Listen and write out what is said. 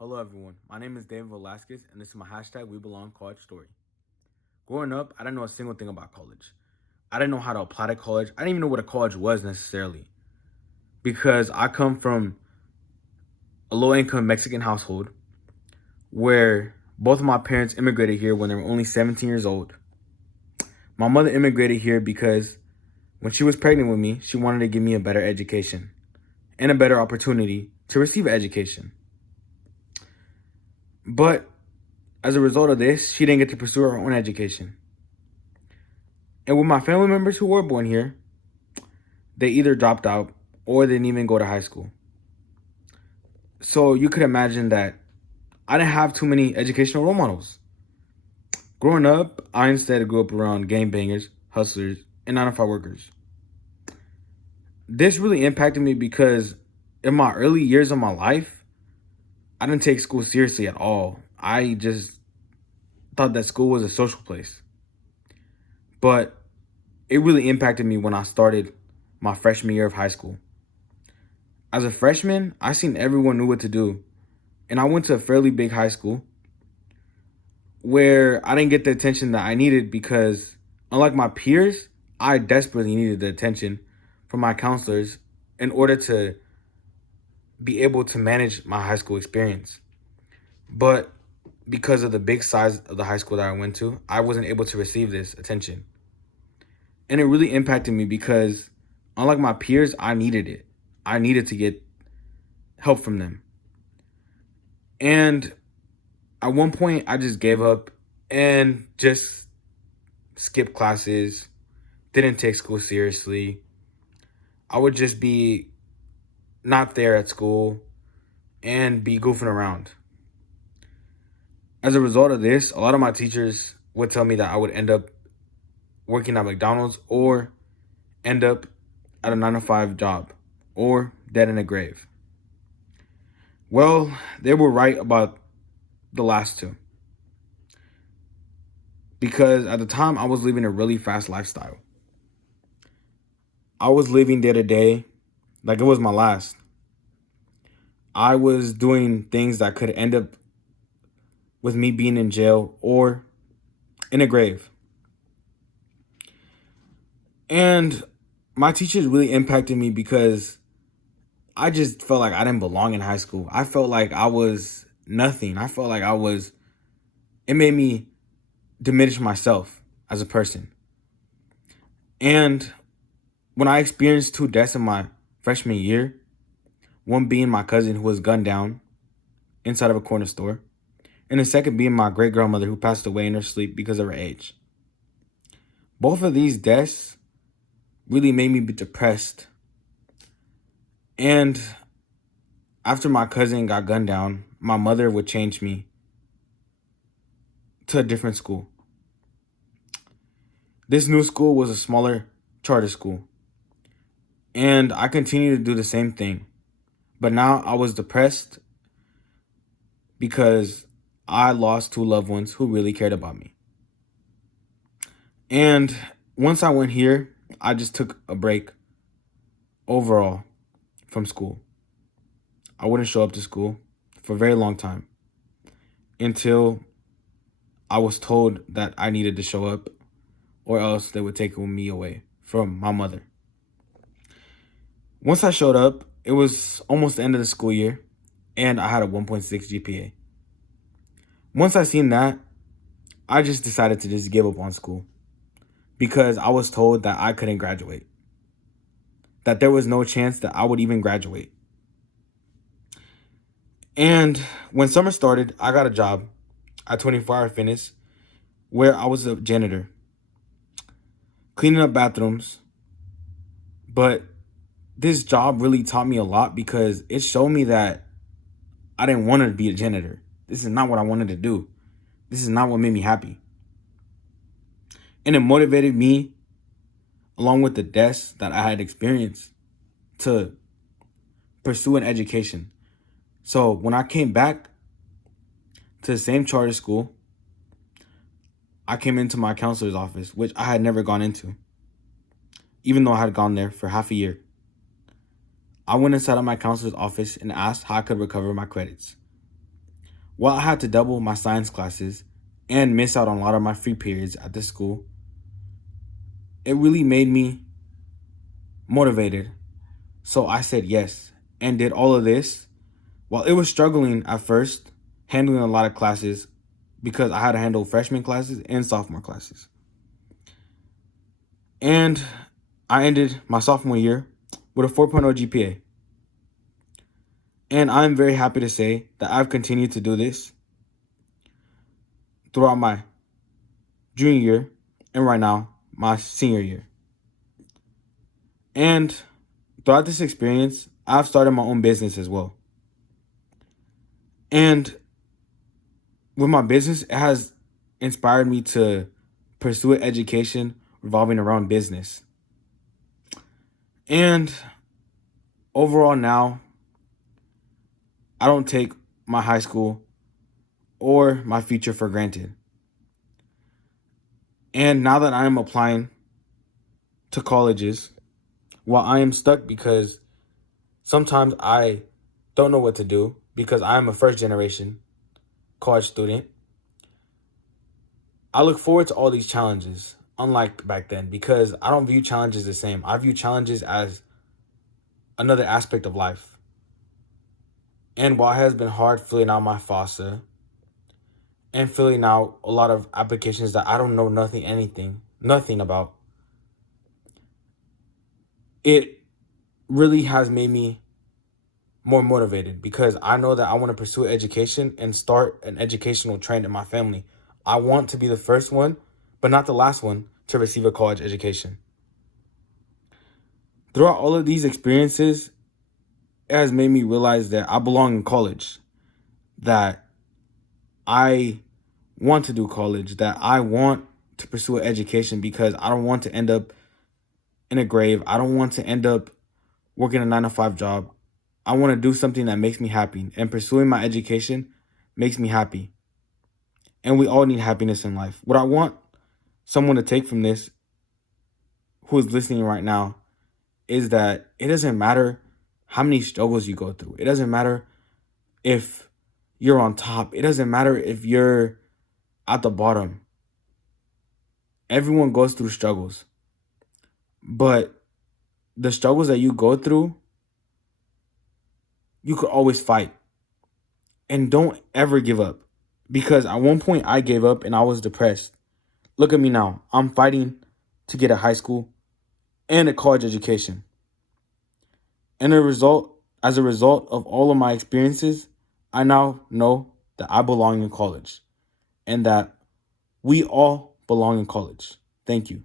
Hello, everyone. My name is David Velasquez, and this is my hashtag We Belong College Story. Growing up, I didn't know a single thing about college. I didn't know how to apply to college. I didn't even know what a college was necessarily because I come from a low income Mexican household where both of my parents immigrated here when they were only 17 years old. My mother immigrated here because when she was pregnant with me, she wanted to give me a better education and a better opportunity to receive an education. But as a result of this, she didn't get to pursue her own education. And with my family members who were born here, they either dropped out or they didn't even go to high school. So you could imagine that I didn't have too many educational role models. Growing up, I instead grew up around gangbangers, hustlers, and 9-to-5 workers. This really impacted me because in my early years of my life, I didn't take school seriously at all. I just thought that school was a social place. But it really impacted me when I started my freshman year of high school. As a freshman, I seen everyone knew what to do. And I went to a fairly big high school where I didn't get the attention that I needed because, unlike my peers, I desperately needed the attention from my counselors in order to be able to manage my high school experience. But because of the big size of the high school that I went to, I wasn't able to receive this attention. And it really impacted me because, unlike my peers, I needed it. I needed to get help from them. And at one point, I just gave up and just skipped classes, didn't take school seriously. I would just be not there at school and be goofing around. As a result of this, a lot of my teachers would tell me that I would end up working at McDonald's or end up at a 9-to-5 job or dead in a grave. Well, they were right about the last two. Because at the time, I was living a really fast lifestyle. I was living day to day like it was my last. I was doing things that could end up with me being in jail or in a grave. And my teachers really impacted me because I just felt like I didn't belong in high school. I felt like I was nothing. I felt like it made me diminish myself as a person. And when I experienced two deaths in my freshman year, one being my cousin who was gunned down inside of a corner store, and the second being my great grandmother who passed away in her sleep because of her age. Both of these deaths really made me be depressed. And after my cousin got gunned down, my mother would change me to a different school. This new school was a smaller charter school. And I continued to do the same thing. But now I was depressed because I lost two loved ones who really cared about me. And once I went here, I just took a break overall from school. I wouldn't show up to school for a very long time until I was told that I needed to show up or else they would take me away from my mother. Once I showed up, it was almost the end of the school year and I had a 1.6 GPA. Once I seen that, I just decided to just give up on school because I was told that I couldn't graduate, that there was no chance that I would even graduate. And when summer started, I got a job at 24 Hour Fitness where I was a janitor, cleaning up bathrooms. But this job really taught me a lot because it showed me that I didn't want to be a janitor. This is not what I wanted to do. This is not what made me happy. And it motivated me, along with the deaths that I had experienced, to pursue an education. So when I came back to the same charter school, I came into my counselor's office, which I had never gone into, even though I had gone there for half a year. I went inside of my counselor's office and asked how I could recover my credits. While I had to double my science classes and miss out on a lot of my free periods at this school, it really made me motivated. So I said yes and did all of this while it was struggling at first, handling a lot of classes because I had to handle freshman classes and sophomore classes. And I ended my sophomore year with a 4.0 GPA. And I'm very happy to say that I've continued to do this throughout my junior year and right now, my senior year. And throughout this experience, I've started my own business as well. And with my business, it has inspired me to pursue an education revolving around business. And overall now, I don't take my high school or my future for granted. And now that I am applying to colleges, while I am stuck because sometimes I don't know what to do because I am a first generation college student, I look forward to all these challenges, unlike back then, because I don't view challenges the same. I view challenges as another aspect of life. And while it has been hard filling out my FAFSA and filling out a lot of applications that I don't know nothing about, it really has made me more motivated because I know that I want to pursue education and start an educational trend in my family. I want to be the first one, but not the last one, to receive a college education. Throughout all of these experiences, it has made me realize that I belong in college, that I want to do college, that I want to pursue an education because I don't want to end up in a grave. I don't want to end up working a 9-to-5 job. I want to do something that makes me happy, and pursuing my education makes me happy. And we all need happiness in life. What I want someone to take from this, who is listening right now, is that it doesn't matter how many struggles you go through. It doesn't matter if you're on top. It doesn't matter if you're at the bottom. Everyone goes through struggles. But the struggles that you go through, you could always fight. And don't ever give up. Because at one point I gave up and I was depressed. Look at me now. I'm fighting to get a high school and a college education. And as a result of all of my experiences, I now know that I belong in college and that we all belong in college. Thank you.